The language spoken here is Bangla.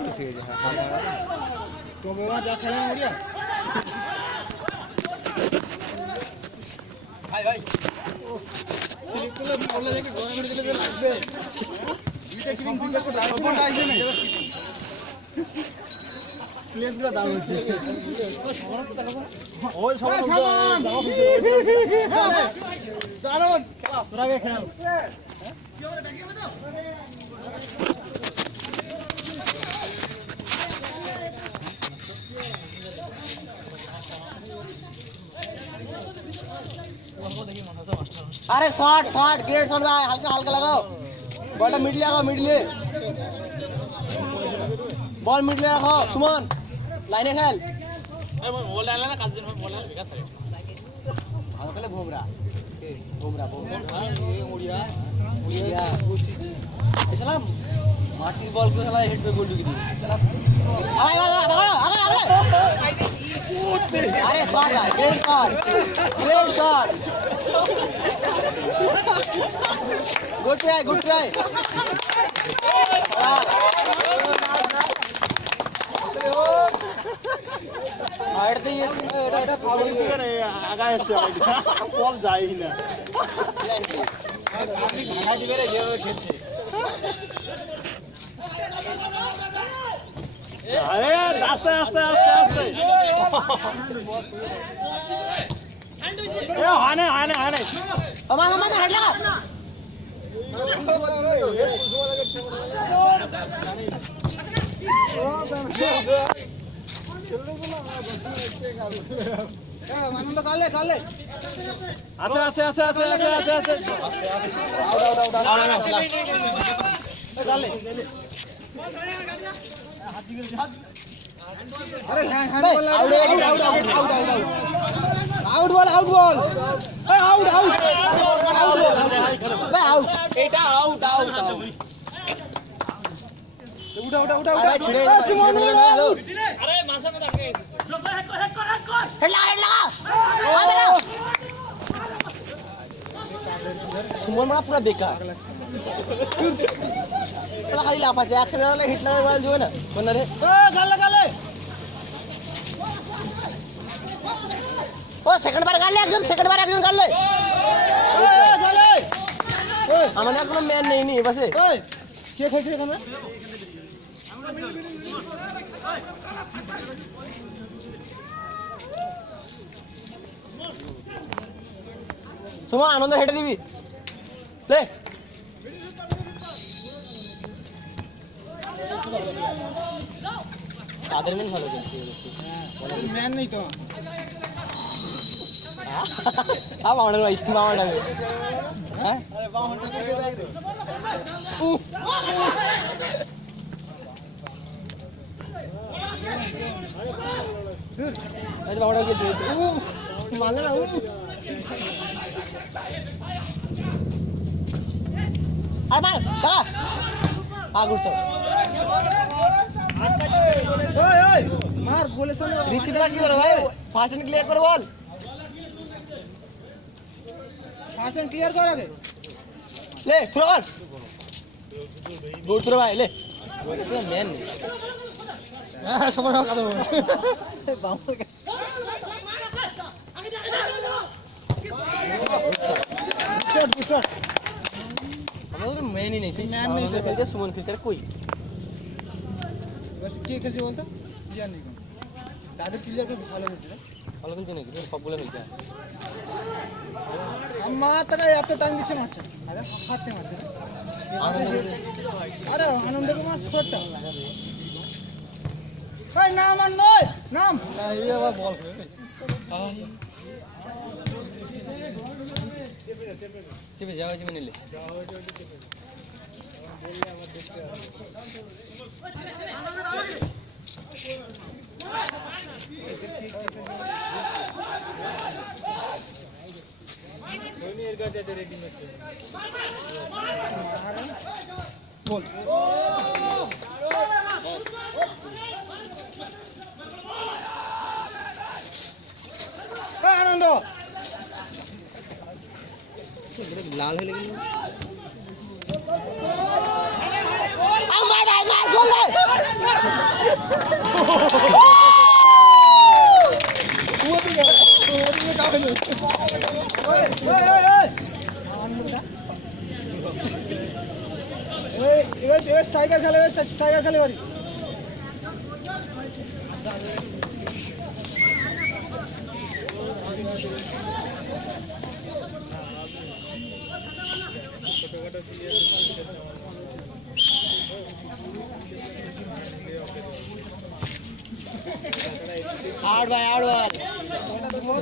প্র্যাকটিস হয়ে গেছে হ্যাঁ তো বাবা যা খেলা মুড়িয়া ভাই ভাই স্লিপ করলে বললে যে গোল করে দিলে যে লাগবে দুইটা কিরিং দুইটা সে কোনটা আইছে না প্লেসগুলো দাম হচ্ছে ওই সবাই দাও কিছু দারুন খেলা তোরা আগে খেল কি ওরে ডাকিয়ে দাও अरे शॉट शॉट ग्रेट शॉट भाई हल्का हल्का लगाओ बॉल मिडले लगाओ मिडले बॉल मिडले रखो सुमन लाइने खेल अरे बॉल डालना ना काज दिन में बॉल विकास है हां पहले घूमरा ये मुड़िया मुड़िया चला माटी बॉल को चला हेड पे गोल ढुकी दी चला अरे शॉट भाई ग्रेट शॉट गुड ट्राई আড়তে এটা ফাউল করে আগায় এসে বল যায় না আপনি ভাগা দিবে রে যে খেলছে আরে আস্তে আস্তে আস্তে আস্তে এ হানে হানে হানে আমাকে আমাকে হেড লাগা আনন্দ কালে কালে আচ্ছা আচ্ছা আচ্ছা আচ্ছা আচ্ছা আচ্ছা কালে अरे hand ball out out out out ball out ball ए आउट आउट आउट बे आउट এটা আউট আউট उठा उठा उठा भाई छिड़े ना हेलो अरे मासा में जाके हेड लगा आ मेरा सुमन बड़ा पूरा बेकार चला खाली लाफा से एक्शन वाला हिट लगा वाला जो है ना बंदा रे ओ गाल ले ओ सेकंड बार गाल ले একজন সেকেন্ড বার একজন গাল ले ওই গালে ওই আমাদের কোনো ম্যান নেই নি বসে ওই কে খেলছে এখানে সুমা আনন্দ হেঁটে দিবি লে কাদের মেন ভালো খেলছে ম্যান নেই তো আ বাউন্ডারি ভাই বাউন্ডারি হ্যাঁ আরে বাউন্ডারি এই বাউন্ডারি কে দিতে মারলে না আরে মার দাও আগুর চল ওই ওই মার বলে চলো রিসিভার কি করে ভাই ফাস্ট এন্ড ক্লিয়ার করে বল শাসন ক্লিয়ার কর আগে ले थ्रो कर गुड थ्रो भाई ले बोले तो मैन हां সময় না কাদো बाउंसर का शॉट शॉट हमारे मैन ही नहीं सही मैन नहीं खेलते सुमन खेलते कोई बस কে খেলছে বলতো জানি কোন তাদের প্লেয়ার খুব ভালো খেলছে ভালো খেলছে নাকি সবগুলো খেলছে আম্মা তারা এত টাইম দিচ্ছে মাছ আরে হাতে মাছ আরে আনন্দ কুমার শটটা কই নাম আর নয় নাম এই আবার বল চেপে যাও চেপে নিলে বললে আমার দেখতে ধোনির কাছে রেডি ম্যাচ বল আনন্দ লাল হয়ে গেল ভাই ভাই মার গোল টাইগার খেলে টাইগার খেলে বাড়ি आउट भाई